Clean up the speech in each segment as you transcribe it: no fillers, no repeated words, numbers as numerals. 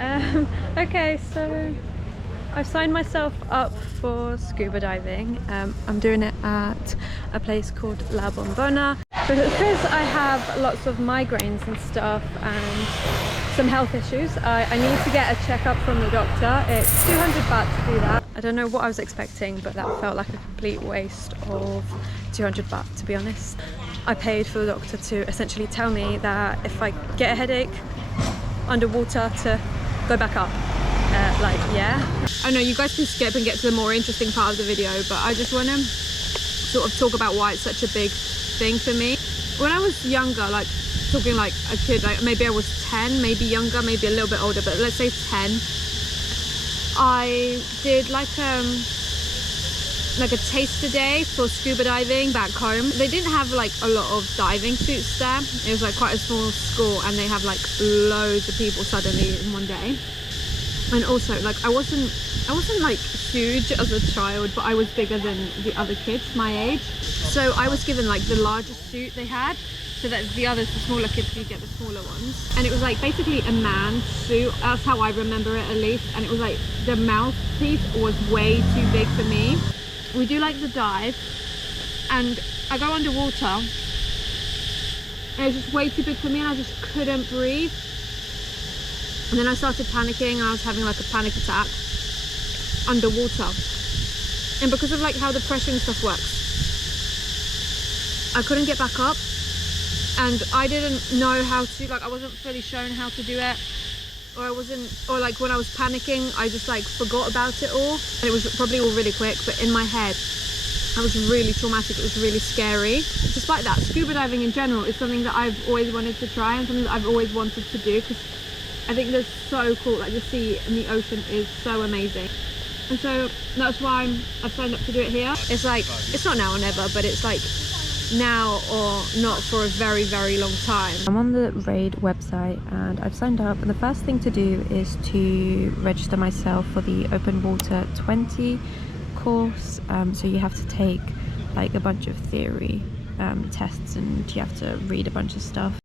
Okay, so I've signed myself up for scuba diving. I'm doing it at a place called La Bombona because I have lots of migraines and stuff and some health issues. I need to get a checkup from the doctor. It's 200 baht to do that. I don't know what I was expecting, but that felt like a complete waste of 200 baht, to be honest. I paid for the doctor to essentially tell me that if I get a headache underwater to go back up. Yeah. I know you guys can skip and get to the more interesting part of the video, but I just want to sort of talk about why it's such a big thing for me. When I was younger, like talking like a kid, like maybe I was 10, maybe younger, maybe a little bit older, but let's say 10, I did like a taster day for scuba diving back home. They didn't have like a lot of diving suits there. It was like quite a small school and they have like loads of people suddenly in one day. And also like I wasn't like huge as a child, but I was bigger than the other kids my age. So I was given like the largest suit they had, so that the smaller kids could get the smaller ones. And it was like basically a man's suit. That's how I remember it at least. And it was like the mouthpiece was way too big for me. We do like the dive and I go underwater and it was just way too big for me and I just couldn't breathe. And then I started panicking and I was having like a panic attack underwater. And because of like how the pressure and stuff works, I couldn't get back up and I didn't know how to, like I wasn't fully shown how to do it. Or like when I was panicking, I just like forgot about it all. And it was probably all really quick, but in my head, I was really traumatic. It was really scary. Despite that, scuba diving in general is something that I've always wanted to try and something that I've always wanted to do because I think they're so cool. Like the sea and the ocean is so amazing. And so that's why I've signed up to do it here. It's like, it's not now or never, but it's like now or not for a very, very long time. I'm on the RAID website and I've signed up, and the first thing to do is to register myself for the Open Water 20 course. So you have to take like a bunch of theory tests and you have to read a bunch of stuff.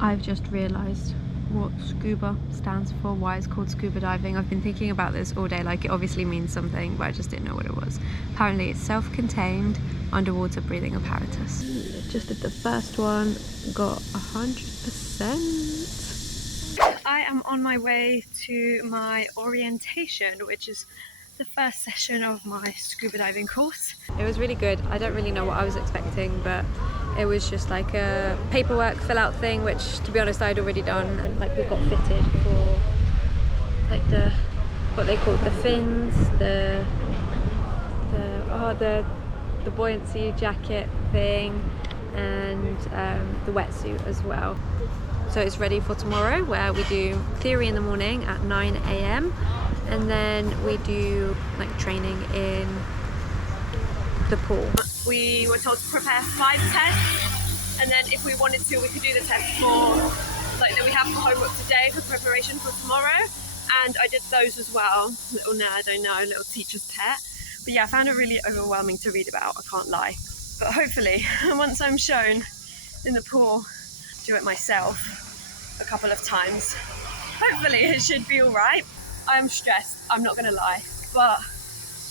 I've just realized what scuba stands for, why it's called scuba diving. I've been thinking about this all day, like it obviously means something, but I just didn't know what it was. Apparently it's self-contained underwater breathing apparatus. Just did the first one, got 100%. I am on my way to my orientation, which is the first session of my scuba diving course. It was really good. I don't really know what I was expecting, but it was just like a paperwork fill out thing, which to be honest I'd already done. And like we got fitted for like what they call the fins, the buoyancy jacket thing, and the wetsuit as well. So it's ready for tomorrow, where we do theory in the morning at 9 AM and then we do like training in the pool. We were told to prepare 5 tests, and then if we wanted to, we could do the test for like that we have homework today for preparation for tomorrow. And I did those as well. Little nerd, I know, little teacher's pet. But yeah, I found it really overwhelming to read about, I can't lie. But hopefully, once I'm shown in the pool, do it myself a couple of times. Hopefully it should be all right. I'm stressed, I'm not gonna lie, but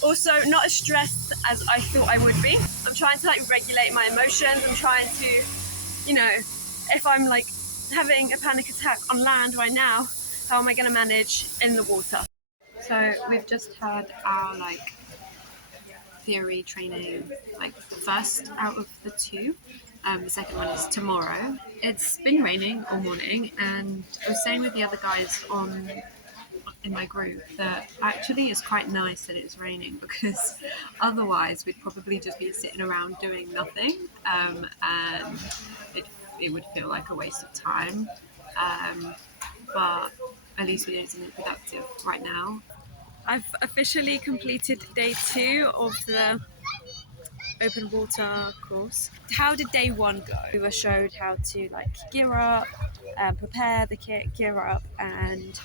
also not as stressed as I thought I would be. I'm trying to like regulate my emotions. I'm trying to, you know, if I'm like having a panic attack on land right now, how am I gonna manage in the water? So we've just had our like theory training, like the first out of the 2. The second one is tomorrow. It's been raining all morning, and I was saying with the other guys in my group that actually it's quite nice that it's raining, because otherwise we'd probably just be sitting around doing nothing, and it would feel like a waste of time, but at least we're doing something productive right now. I've officially completed day 2 of the open water course. How did day 1 go? We were showed how to like gear up, prepare the kit, gear up, and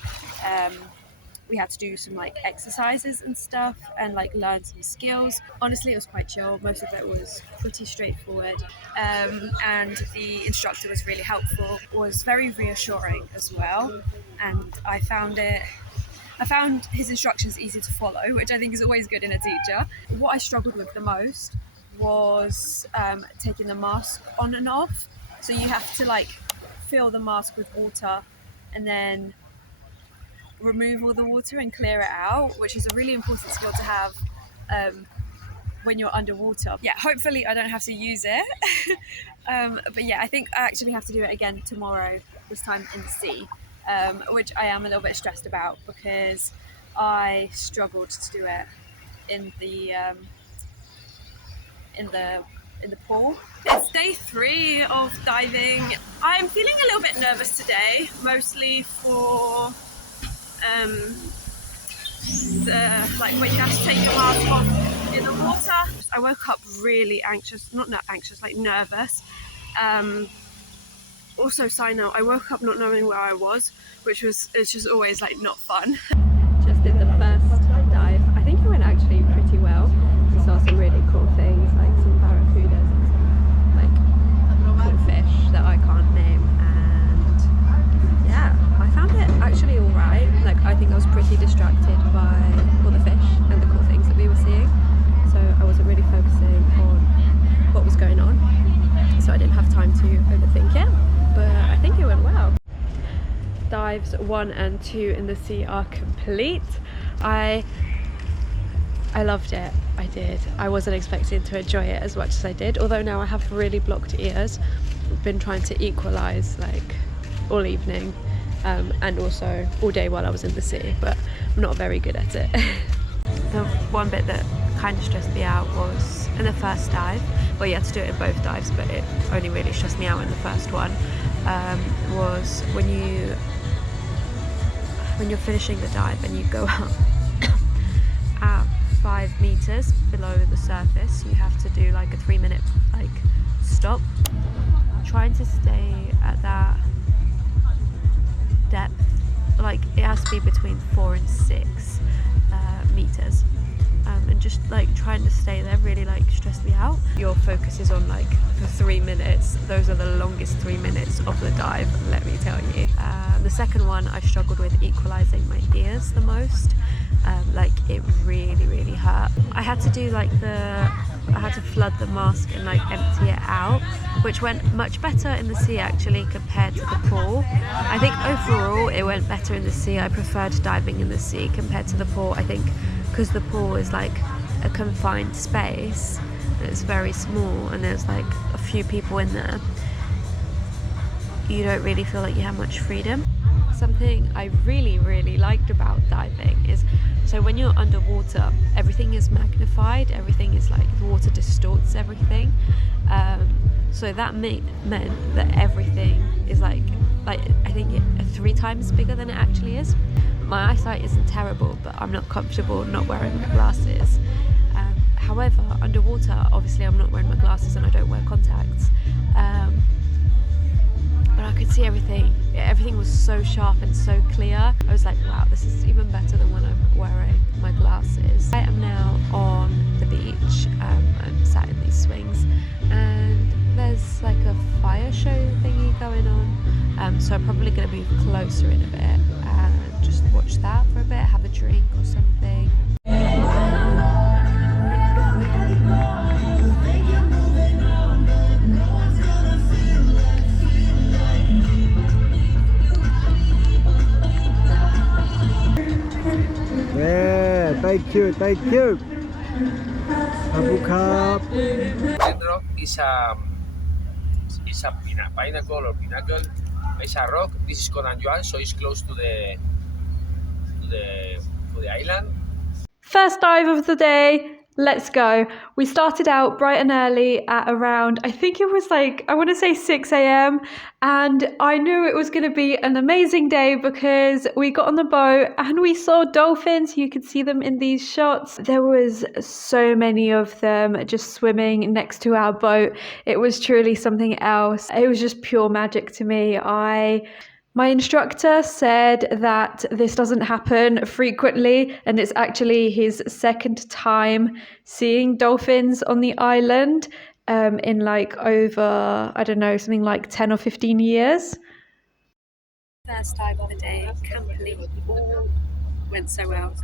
we had to do some like exercises and stuff and like learn some skills. Honestly, it was quite chill. Most of it was pretty straightforward, and the instructor was really helpful, was very reassuring as well, and I found his instructions easy to follow, which I think is always good in a teacher. What I struggled with the most was taking the mask on and off. So you have to like fill the mask with water and then remove all the water and clear it out, which is a really important skill to have when you're underwater. Yeah, hopefully I don't have to use it. But yeah, I think I actually have to do it again tomorrow, this time in the sea, which I am a little bit stressed about because I struggled to do it in the pool. It's day 3 of diving. I'm feeling a little bit nervous today, mostly for when you have to take your mask off in the water. I woke up really anxious, not anxious, like nervous. Also, side note, I woke up not knowing where I was, it's just always like not fun. Just did the first dive. I think it went actually pretty well. We saw some really cool things, like some barracudas and some like cool fish that I can't name, and yeah, I found it actually alright. Like, I think I was pretty distracted by all the fish and the cool things that we were seeing, so I wasn't really focusing on what was going on, so I didn't have time to overthink it, but I think it went well. Dives 1 and 2 in the sea are complete. I loved it. I did. I wasn't expecting to enjoy it as much as I did, although now I have really blocked ears. I've been trying to equalize like all evening and also all day while I was in the sea, but I'm not very good at it. The one bit that kind of stressed me out was in the first dive. Well, you had to do it in both dives, but it only really stressed me out in the first one. Was when you're finishing the dive and you go up at 5 meters below the surface, you have to do like a 3-minute like stop. Trying to stay at that depth, like it has to be between 4 and 6 meters, and just like trying to stay there really like stressed me out. Your focus is on like for 3 minutes. Those are the longest 3 minutes of the dive, let me tell you. The second one I struggled with equalizing my ears the most. Like it really hurt. I had to do like I had to flood the mask and like empty it out, which went much better in the sea actually compared to the pool. I think overall it went better in the sea. I preferred diving in the sea compared to the pool. I think because the pool is like a confined space, it's very small and there's like a few people in there, you don't really feel like you have much freedom. Something I really liked about diving is, so when you're underwater, everything is magnified, everything is like, the water distorts everything. So that meant that everything is like I think 3 times bigger than it actually is. My eyesight isn't terrible, but I'm not comfortable not wearing my glasses. However, underwater, obviously I'm not wearing my glasses and I don't wear contacts. But I could see everything. Everything was so sharp and so clear. I was like, wow, this is even better than when I'm wearing my glasses. I am now on the beach. I'm sat in these swings and there's like a fire show thingy going on. So I'm probably going to move closer in a bit and just watch that for a bit, have a drink or something. Yeah, thank you. Abu Khab. Rock is a pinnacle or pinnacle. It's a rock. This is called Anjuan, so it's close to the island. First dive of the day. Let's go. We started out bright and early at around, I think it was like, I want to say 6 a.m. And I knew it was going to be an amazing day because we got on the boat and we saw dolphins. You could see them in these shots. There was so many of them just swimming next to our boat. It was truly something else. It was just pure magic to me. I My instructor said that this doesn't happen frequently, and it's actually his second time seeing dolphins on the island in like over, I don't know, something like 10 or 15 years. First dive of the day, complete, all went so well,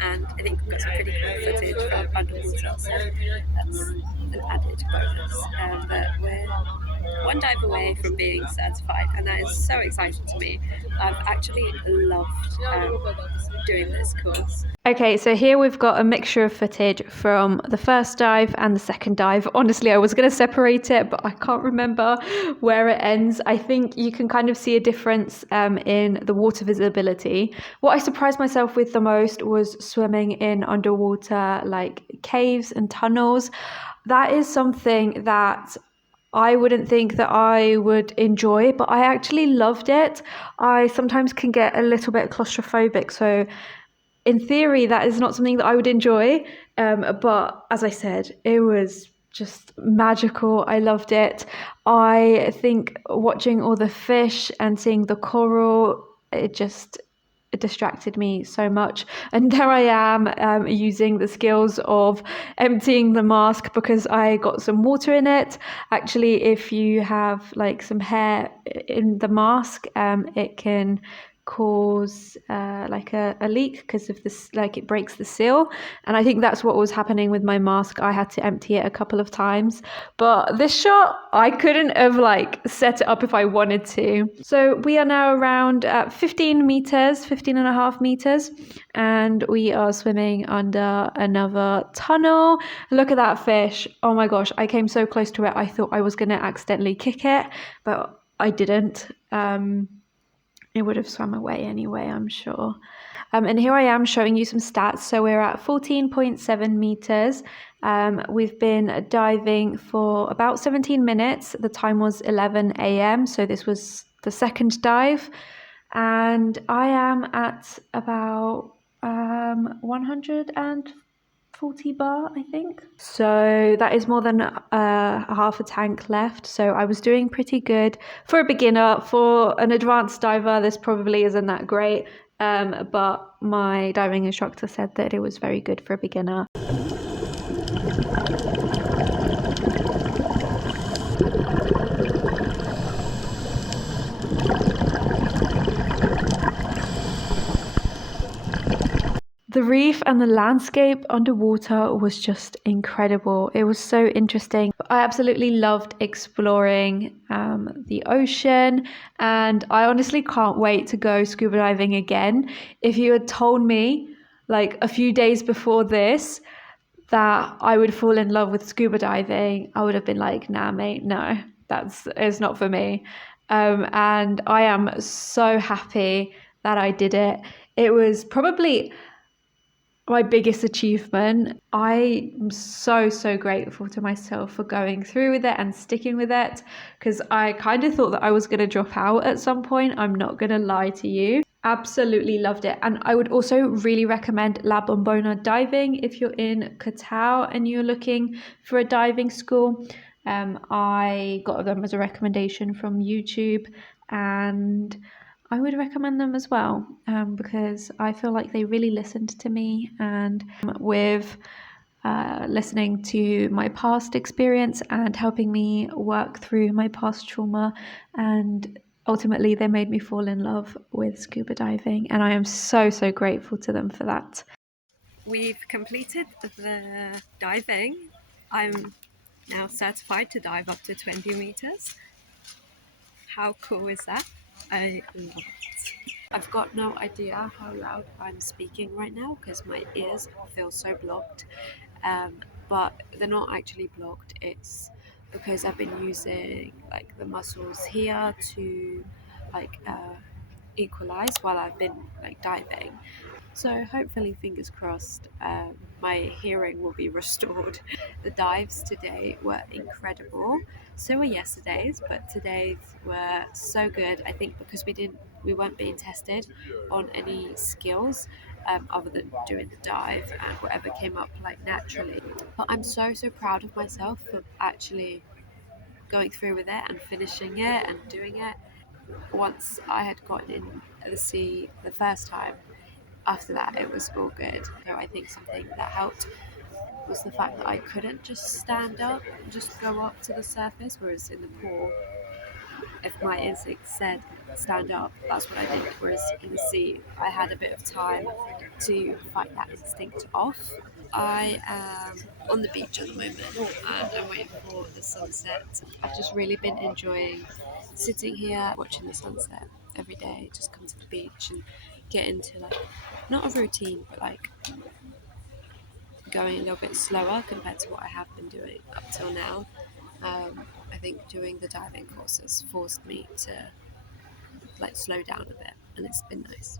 and I think we've got some pretty cool footage from underwater, so that's an added bonus. But we're one dive away from being certified, and that is so exciting to me. I've actually loved doing this course. Okay, so here we've got a mixture of footage from the first dive and the second dive. Honestly, I was going to separate it, but I can't remember where it ends. I think you can kind of see a difference in the water visibility. What I surprised myself with the most was swimming in underwater like caves and tunnels. That is something that I wouldn't think that I would enjoy, but I actually loved it. I sometimes can get a little bit claustrophobic, so in theory, that is not something that I would enjoy. But as I said, it was just magical. I loved it. I think watching all the fish and seeing the coral, it distracted me so much. And there I am using the skills of emptying the mask because I got some water in it. Actually, if you have like some hair in the mask, it can cause like a leak because of this, like it breaks the seal, and I think that's what was happening with my mask. I had to empty it a couple of times, but this shot I couldn't have like set it up if I wanted to. So we are now around 15 meters, 15 and a half meters, and we are swimming under another tunnel. Look at that fish. Oh my gosh, I came so close to it. I thought I was going to accidentally kick it, but I didn't. It would have swum away anyway, I'm sure. And here I am showing you some stats. So we're at 14.7 meters. We've been diving for about 17 minutes. The time was 11 a.m. So this was the second dive. And I am at about 140 bar, I think. So that is more than half a tank left. So I was doing pretty good for a beginner. For an advanced diver, this probably isn't that great. But my diving instructor said that it was very good for a beginner. The reef and the landscape underwater was just incredible. It was so interesting. I absolutely loved exploring the ocean, and I honestly can't wait to go scuba diving again. If you had told me like a few days before this that I would fall in love with scuba diving, I would have been like, nah, mate, no, it's not for me. And I am so happy that I did it. It was probably my biggest achievement. I am so grateful to myself for going through with it and sticking with it, because I kind of thought that I was going to drop out at some point. I'm not going to lie to you. Absolutely loved it. And I would also really recommend La Bombona diving if you're in Koh and you're looking for a diving school. I got them as a recommendation from YouTube, and I would recommend them as well, because I feel like they really listened to me, and with listening to my past experience and helping me work through my past trauma, and ultimately they made me fall in love with scuba diving, and I am so grateful to them for that. We've completed the diving. I'm now certified to dive up to 20 meters. How cool is that? I love it. I've got no idea how loud I'm speaking right now because my ears feel so blocked, but they're not actually blocked. It's because I've been using like the muscles here to like equalize while I've been like diving. So hopefully, fingers crossed, my hearing will be restored. The dives today were incredible. So were yesterday's, but today's were so good. I think because we weren't being tested on any skills other than doing the dive and whatever came up like naturally. But I'm so proud of myself for actually going through with it and finishing it and doing it. once I had gotten in the sea the first time, after that it was all good. So I think something that helped was the fact that I couldn't just stand up and just go up to the surface, whereas in the pool, if my instinct said stand up, that's what I did. Whereas in the sea, I had a bit of time to fight that instinct off. I am on the beach at the moment and I'm waiting for the sunset. I've just really been enjoying sitting here watching the sunset every day. Just come to the beach and get into like not a routine, but like going a little bit slower compared to what I have been doing up till now. I think doing the diving courses forced me to like slow down a bit, and it's been nice.